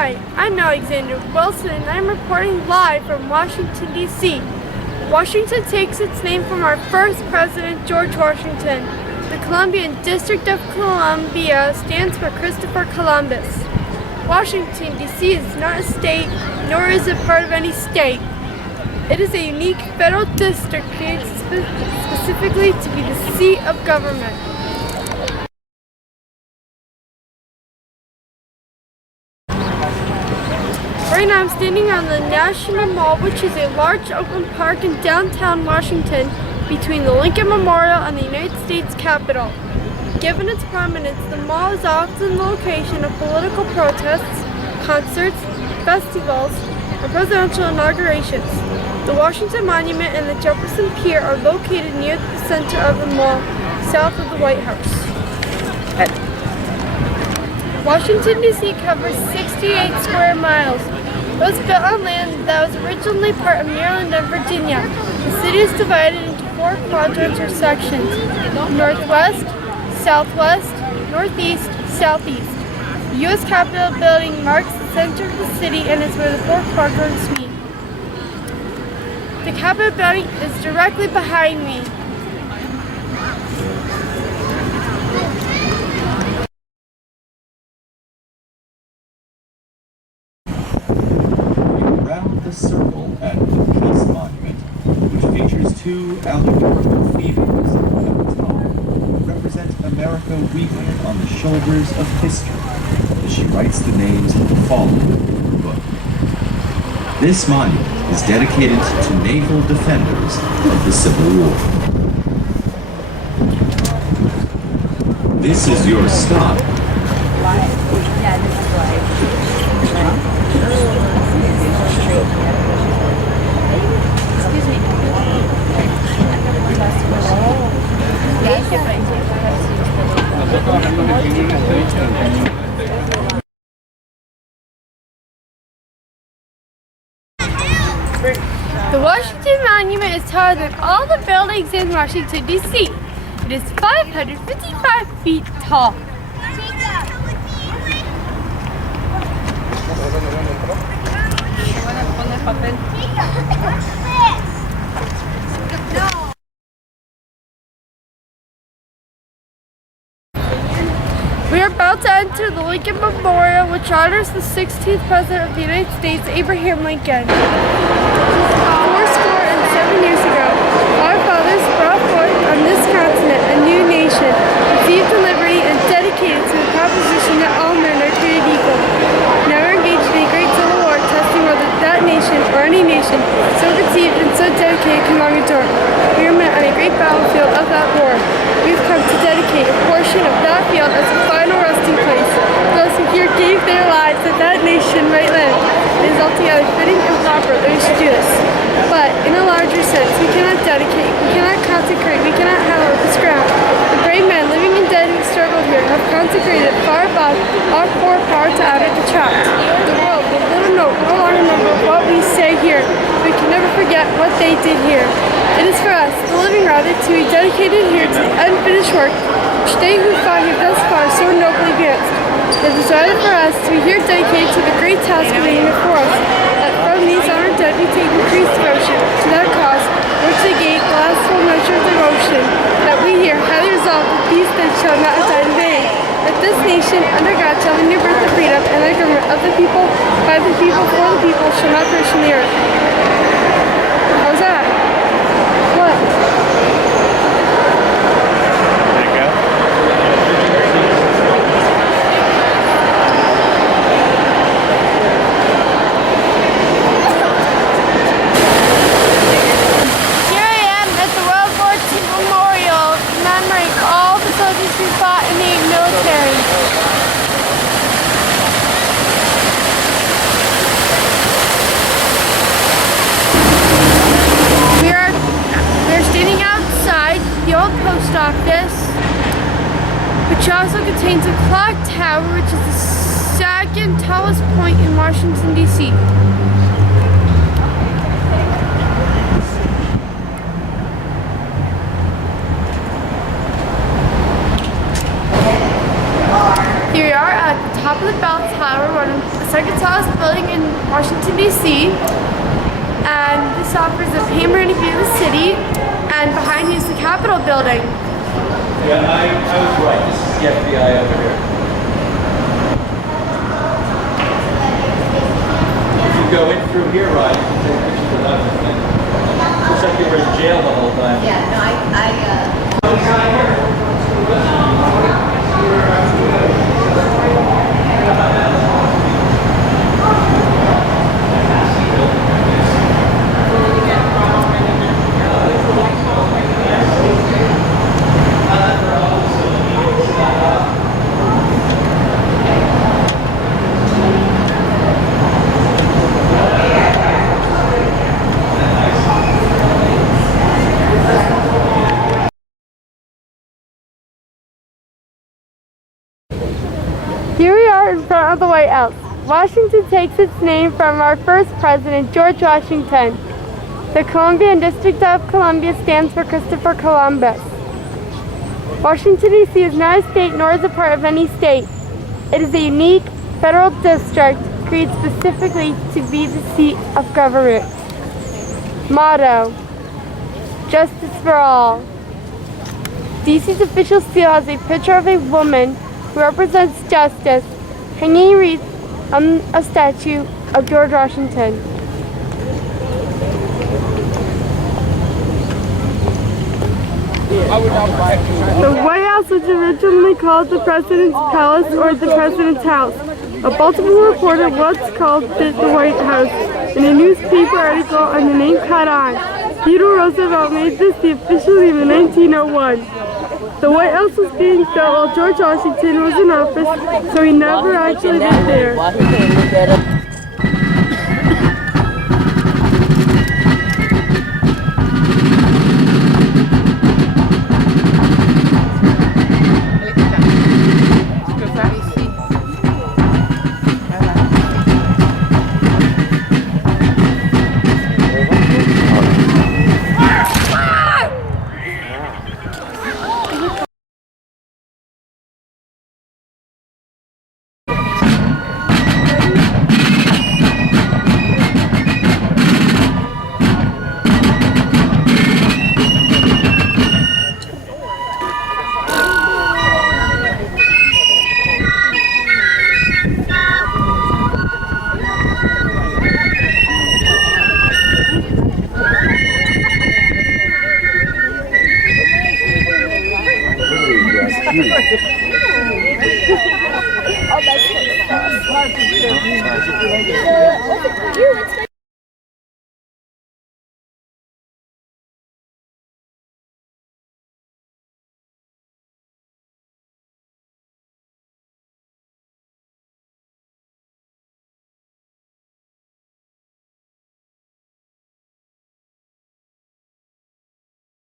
Hi, I'm Alexander Wilson and I'm reporting live from Washington, D.C. Washington takes its name from our first president, George Washington. The Columbian District of Columbia stands for Christopher Columbus. Washington, D.C. is not a state, nor is it part of any state. It is a unique federal district created specifically to be the seat of government. Right now I'm standing on the National Mall, which is a large open park in downtown Washington between the Lincoln Memorial and the United States Capitol. Given its prominence, the mall is often the location of political protests, concerts, festivals, and presidential inaugurations. The Washington Monument and the Jefferson Pier are located near the center of the mall, south of the White House. Washington, D.C. covers 68 square miles. It was built on land that was originally part of Maryland and Virginia. The city is divided into 4 quadrants or sections: northwest, southwest, northeast, southeast. The U.S. Capitol building marks the center of the city and is where the 4 quadrants meet. The Capitol building is directly behind me. Around the circle at the Peace Monument, which features 2 allegorical females at the top, represent America weeping on the shoulders of history as she writes the names of the fallen in her book. This monument is dedicated to naval defenders of the Civil War. This is your stop. The Washington Monument is taller than all the buildings in Washington, D.C. It is 555 feet tall. We are about to enter the Lincoln Memorial, which honors the 16th President of the United States, Abraham Lincoln. 7 years ago, our fathers brought forth on this continent a new nation, conceived in liberty and dedicated to the proposition that all men are created equal. Now we're engaged in a great civil war, testing whether that nation, or any nation, so conceived and so dedicated can long endure. We are met on a great battlefield of that war. We have come to dedicate a portion of that field as a final resting place. Those who here gave their lives that that nation might live. It is altogether fitting and proper that we should do this. But in a larger sense, we cannot dedicate, we cannot consecrate, we cannot hallow this ground. The brave men living and dead who struggled here have consecrated far above our poor power to add or detract. The world will little note, no longer remember what we say here. We can never forget what they did here. It is for us, the living rather, to be dedicated here to the unfinished work which they who fought here thus far so nobly advanced. It is rather for us to be here dedicated to the great task remaining before us, that from these honored dead we take increased devotion to that cause which they gave last full measure of devotion, that we here highly resolve that these things shall not have died in vain, that this nation under God shall have a new birth of freedom, and the government of the people, by the people, for the people, shall not perish from the earth. How's that? What? There you go. Here I am at the World War II Memorial, commemorating all the soldiers who fought in the military. We're standing outside the old post office, which also contains a clock tower, which is the second tallest point in Washington, D.C. Here we are at the top of the bell tower, one of the second tallest building in Washington, D.C. And this offers a panoramic view of the city. And behind you is the Capitol building. Yeah, I was right. This is the FBI over here. If you go in through here, Ryan, you can take pictures of that. Looks like you were in jail the whole time. Yeah, no, Here we are in front of the White House. Washington takes its name from our first president, George Washington. The Columbian District of Columbia stands for Christopher Columbus. Washington, D.C. is not a state nor is a part of any state. It is a unique federal district created specifically to be the seat of government. Motto: Justice for all. D.C.'s official seal has a picture of a woman who represents justice, hanging a wreath on a statue of George Washington. The White House was originally called the President's Palace or the President's House. A Baltimore reporter once called it the White House in a newspaper article, and the name caught on. Theodore Roosevelt made this the official name in 1901. The White House was being built while George Washington was in office, so he never actually lived there. I